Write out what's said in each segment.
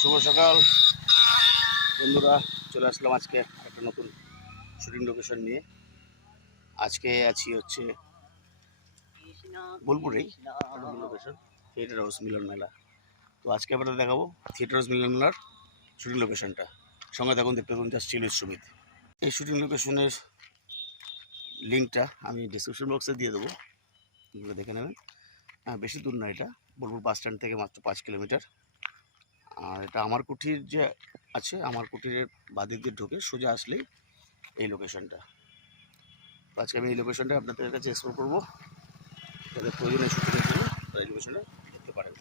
শুভ সকাল। বন্ধুরা, চলে আসলাম আজকে একটা নতুন শুটিং লোকেশন নিয়ে। আজকে আছি হচ্ছে বোলপুরেই location theatre house Milan Mela. তো আজকে আমরা দেখাবো থিয়েটার হাউস মিলন মেলার শুটিং লোকেশনটা সঙ্গে থাকুন দেখতে থাকুন জাস্ট চিল সুমিত এই শুটিং লোকেশনের লিঙ্কটা আমি ডিসক্রিপশন বক্সে দিয়ে দেবো। দেখে নেবেন। হ্যাঁ বেশি দূর না এটা। বোলপুর বাস স্ট্যান্ড থেকে মাত্র পাঁচ কিলোমিটার আর এটা আমার কুঠির যে আছে, আমার কুঠিরের বাদিক দিয়ে ঢুকে সোজা আসলেই এই লোকেশনটা আজকে আমি এই লোকেশনটা আপনাদের কাছে এক্সপ্লোর করব। তাদের প্রয়োজনীয় শুটিংয়ের জন্য এই লোকেশনটা দেখতে পারেন।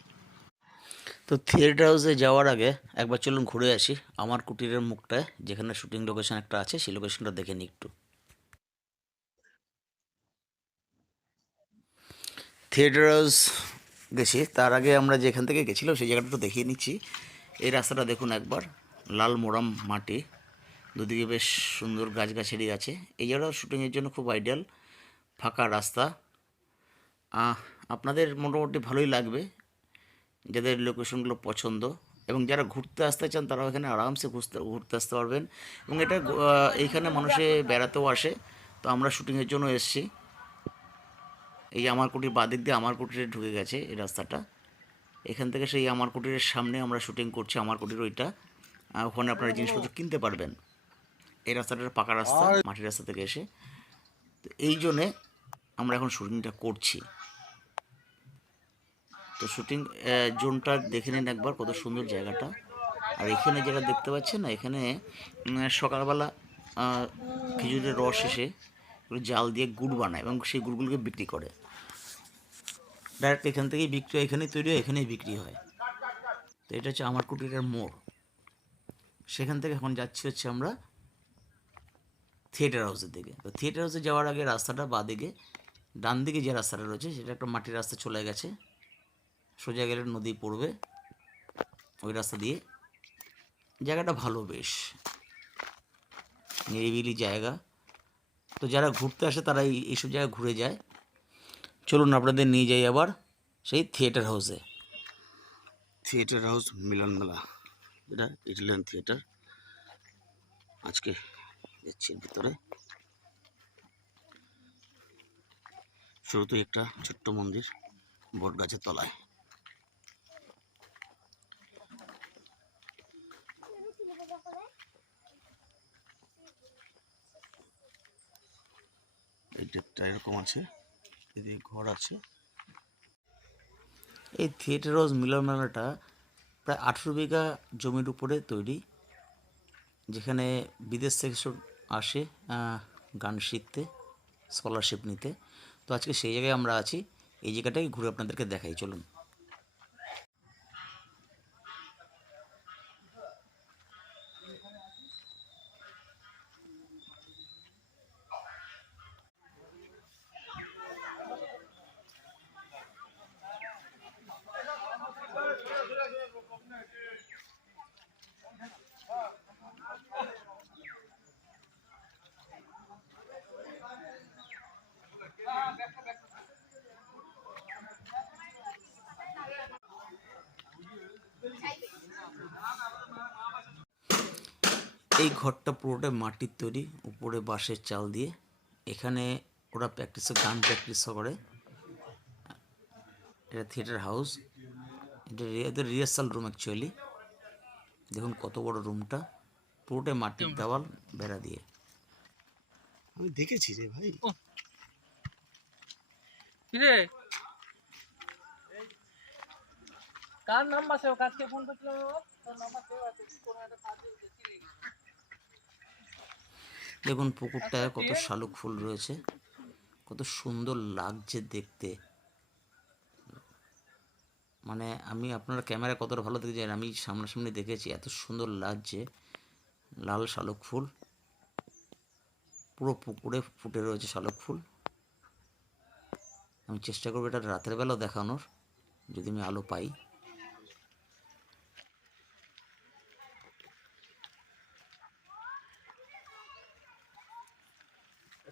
তো থিয়েটার হাউসে যাওয়ার আগে একবার চলুন ঘুরে আসি আমার কুটিরের মুখটায়, যেখানে শুটিং লোকেশন একটা আছে, সেই লোকেশনটা দেখে নিই একটু। থিয়েটার হাউস গেছি। তার আগে আমরা যেখান থেকে গেছিলাম সেই জায়গাটা একটু দেখিয়ে নিচ্ছি। এই রাস্তাটা দেখুন একবার, লাল মোরাম মাটি। দুদিকে বেশ সুন্দর গাছগাছালি আছে। এই জায়গাটা শুটিংয়ের জন্য খুব আইডিয়াল ফাঁকা রাস্তা। আপনাদের মোটামুটি ভালোই লাগবে, যাদের লোকেশনগুলো পছন্দ। এবং যারা ঘুরতে আসতে চান তারা এখানে আরামসে ঘুরতে ঘুরতে আসতে পারবেন। এবং এটা এইখানে মানুষে বেড়াতেও আসে। তো আমরা শুটিংয়ের জন্য এসেছি। এই আমার কুটির বাদিক দিয়ে আমার কুটিরে ঢুকে গেছে এই রাস্তাটা। এখান থেকে সেই আমার কুটিরের সামনে আমরা শুটিং করছি আমার কুটির ওইটা। ওখানে আপনারা জিনিসপত্র কিনতে পারবেন। এই রাস্তাটা পাকা রাস্তা মাটির রাস্তা থেকে এসে। তো এই জন্যে আমরা এখন শুটিংটা করছি। তো শুটিং জোনটা দেখে নিন একবার কত সুন্দর জায়গাটা। আর এখানে যেটা দেখতে পাচ্ছেন না এখানে সকালবেলা খেজুরের রস এসে জাল দিয়ে গুড় বানায় এবং সেই গুড়গুলোকে বিক্রি করে। ডাইরেক্ট এখান থেকেই বিক্রি হয়, এখানেই তৈরি হয়, এখানেই বিক্রি হয়। তো এটা হচ্ছে আমার কুটিরের মোড়। সেখান থেকে এখন যাচ্ছি হচ্ছে আমরা থিয়েটার হাউসের দিকে। তো থিয়েটার হাউসে যাওয়ার আগে রাস্তাটা বাদিকে ডান দিকে যে রাস্তাটা রয়েছে, সেটা একটা মাটির রাস্তা চলে গেছে। সোজা গেলে নদী পড়বে ওই রাস্তা দিয়ে। জায়গাটা ভালো বেশ। নিরিবিলি জায়গা। তো যারা ঘুরতে আসে তারা এইসব জায়গায় ঘুরে যায়। চলুন আপনাদের নিয়ে যাই আবার সেই থিয়েটার হাউসে থিয়েটার হাউস মিলন মেলা এটা ইটালিয়ান থিয়েটার আজকে যাচ্ছি ভিতরে। শুরুতেই একটা ছোট্ট মন্দির বট গাছের তলায়। এই ডেকটা এরকম আছে। এদিকে ঘর আছে। এই থিয়েটার হাউস মিলন মেলাটা প্রায় আঠেরো বিঘা জমির উপরে তৈরি, যেখানে বিদেশ থেকে সব আসে গান শিখতে স্কলারশিপ নিতে। তো আজকে সেই জায়গায় আমরা আছি। এই জায়গাটাই ঘুরে আপনাদেরকে দেখাই। চলুন। এই ঘরটা পুরোটা মাটির তৈরি উপরে বাঁশের চাল দিয়ে। এখানে ওরা প্র্যাকটিস গান প্র্যাকটিস করে। এটা থিয়েটার হাউস এটা এদের রিহার্সাল রুম অ্যাকচুয়ালি দেখুন কত বড় রুমটা পুরোটাই মাটির দেওয়াল বেড়া দিয়ে। আমি দেখেছি রে ভাই। কিরে? কার নাম্বার সেও কাজকে ফোন করছিল। তোর নাম্বার সেও আছে। কি কোনো একটা কাজ দেখি দেখুন পুকুরটায় কত শালুক ফুল রয়েছে, কত সুন্দর লাগছে দেখতে। মানে আমি আপনার ক্যামেরা কতটা ভালো দেখতে জানেন আমি সামনাসামনি দেখেছি, এত সুন্দর লাগছে লাল শালুক ফুল। পুরো পুকুরে ফুটে রয়েছে শালুক ফুল। আমি চেষ্টা করব এটা রাতের বেলাও দেখানোর, যদি আমি আলো পাই।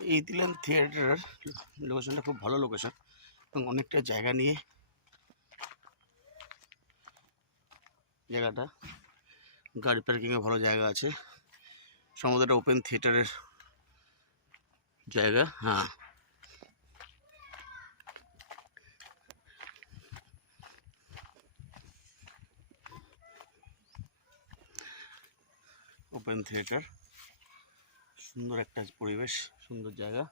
এই দিলেন থিয়েটার লোকেশনটা, খুব ভালো লোকেশন এবং অনেকটা জায়গা নিয়ে জায়গাটা। গাড়ি পার্কিংয়ে ভালো জায়গা আছে। এটা ওপেন থিয়েটারের জায়গা হ্যাঁ। ওপেন থিয়েটার সুন্দর একটা পরিবেশ। সুন্দর জায়গা।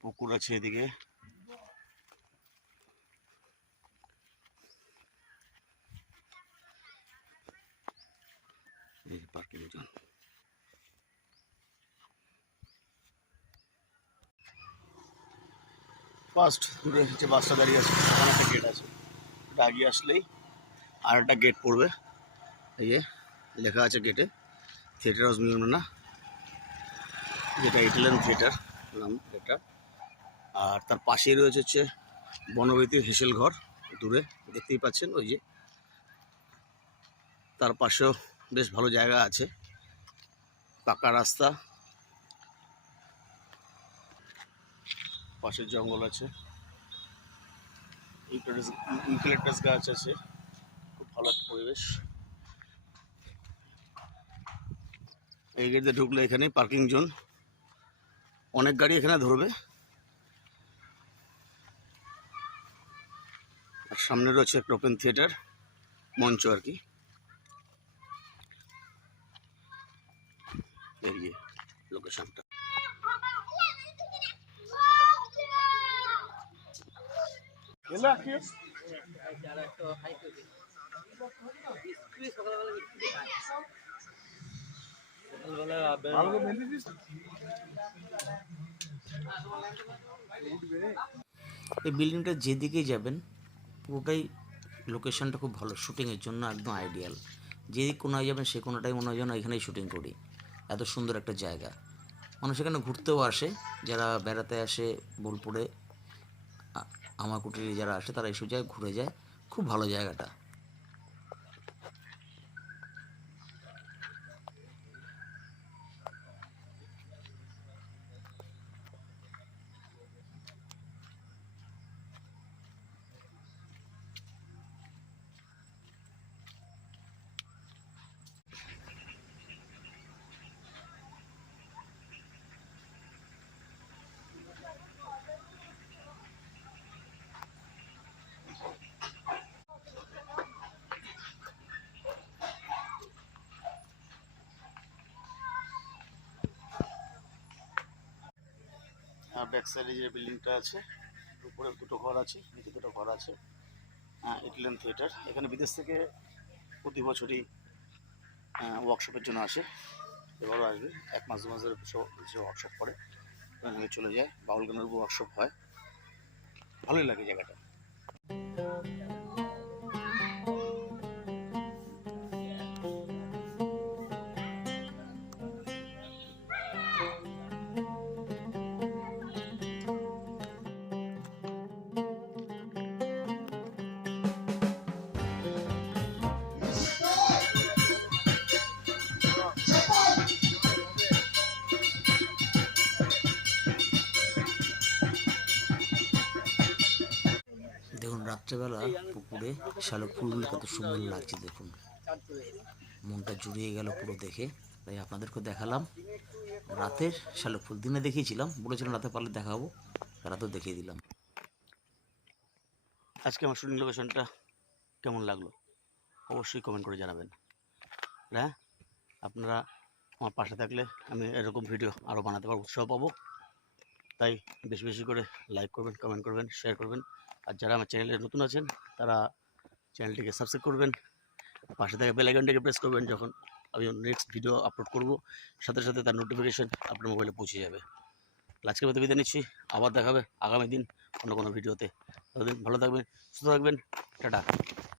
পুকুর আছে এদিকে। ফার্স্ট দূরে যে বাসটা দাঁড়িয়ে আছে একটা গেট আছে। এটা আসলেই আর একটা গেট পড়বে। এই লেখা আছে গেটে থিয়েটার মিউনা যেটা ইটালিয়ান থিয়েটার নাম এটা। আর তার পাশেই রয়েছে হচ্ছে বনবীতির হেসেল ঘর, দূরে দেখতেই পাচ্ছেন ওই যে। তার পাশেও বেশ ভালো জায়গা আছে, পাকা রাস্তা। পাশে জঙ্গল আছে। ইউক্যালিপটাস গাছ আছে, খুব ভালো একটা পরিবেশ। এই গেটে ঢুকলে এখানে পার্কিং জোন। অনেক গাড়ি এখানে ধরবে। আর সামনে রয়েছে একটা ওপেন থিয়েটার মঞ্চ আর কি। এই যে লোকেশনটা এই বিল্ডিংটা যেদিকেই যাবেন, পুরোটাই লোকেশনটা খুব ভালো শুটিংয়ের জন্য একদম আইডিয়াল যেদিক কোনায় যাবেন সে কোনোটাই মনে হয় যেন এখানেই শুটিং করি। এত সুন্দর একটা জায়গা। মানুষ এখানে ঘুরতেও আসে, যারা বেড়াতে আসে, বোলপুরে আমার কুটিরে যারা আসে, তারা এইসব জায়গায় ঘুরে যায়। খুব ভালো জায়গাটা আর ব্যাক সাইডে যে বিল্ডিংটা আছে, উপরে দুটো ঘর আছে, নিচে দুটো ঘর আছে ইটল্যান্ড থিয়েটার এখানে বিদেশ থেকে প্রতি বছরই ওয়ার্কশপের জন্য আসে। এবারও আসবে। এক মাস, দু মাসের যে ওয়ার্কশপ করে চলে যায়। বাউল গানের ওয়ার্কশপ হয়। ভালোই লাগে জায়গাটা। রাত্রেবেলা পুকুরে শালক ফুলগুলো কত সুন্দর লাগছে দেখুন। মনটা জুড়িয়ে গেল পুরো দেখে, তাই আপনাদেরকে দেখালাম। রাতের শালক ফুল, দিনে দেখিয়েছিলাম, বলেছিলাম রাতে পারলে দেখাবো, রাতেও দেখিয়ে দিলাম। আজকে আমার শুটিং লোকেশনটা কেমন লাগল? অবশ্যই কমেন্ট করে জানাবেন। হ্যাঁ? আপনারা আমার পাশে থাকলে আমি এরকম ভিডিও আরও বানাতে পারব, উৎসাহ পাবো। তাই বেশি বেশি করে লাইক করবেন কমেন্ট করবেন শেয়ার করবেন। আর যারা আমার চ্যানেলে নতুন আছেন, তারা চ্যানেলটিকে সাবস্ক্রাইব করবেন, পাশে থাকা বেলাইকনটিকে প্রেস করবেন যখন আমি নেক্সট ভিডিও আপলোড করব। সাথে সাথে তার নোটিফিকেশান আপনার মোবাইলে পৌঁছে যাবে। আজকের মতো বিদায় নিচ্ছি, আবার দেখাবে আগামী দিন অন্য কোনো ভিডিওতে ততদিন ভালো থাকবেন, সুস্থ থাকবেন, টাটা।